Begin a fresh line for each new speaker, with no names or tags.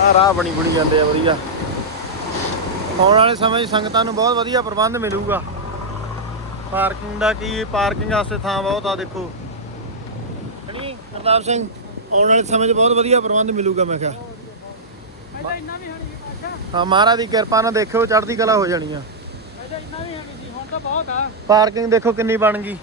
ਆ ਰਾਹ ਬਣੀ ਬਣੀ ਜਾਂਦੇ ਆ ਵਧੀਆ। ਆਉਣ ਵਾਲੇ ਸਮੇਂ 'ਚ ਸੰਗਤਾਂ ਨੂੰ ਬਹੁਤ ਵਧੀਆ ਪ੍ਰਬੰਧ ਮਿਲੂਗਾ। ਪਾਰਕਿੰਗ ਦਾ ਕੀ ਪਾਰਕਿੰਗ ਵਾਸਤੇ ਥਾਂ ਬਹੁਤ ਆ ਦੇਖੋ। ਹਣੀ ਗੁਰਦਾਬ ਸਿੰਘ ਆਉਣ ਵਾਲੇ ਸਮੇਂ 'ਚ ਬਹੁਤ ਵਧੀਆ ਪ੍ਰਬੰਧ ਮਿਲੂਗਾ ਮੈਂ ਕਿਹਾ। ਹਾਂ ਮਹਾਰਾਜ ਦੀ ਕਿਰਪਾ ਨਾਲ ਦੇਖਿਓ ਚੜ੍ਹਦੀ ਕਲਾ ਹੋ ਜਾਣੀ
ਆ।
ਪਾਰਕਿੰਗ ਦੇਖੋ ਕਿੰਨੀ ਬਣ ਗਈ।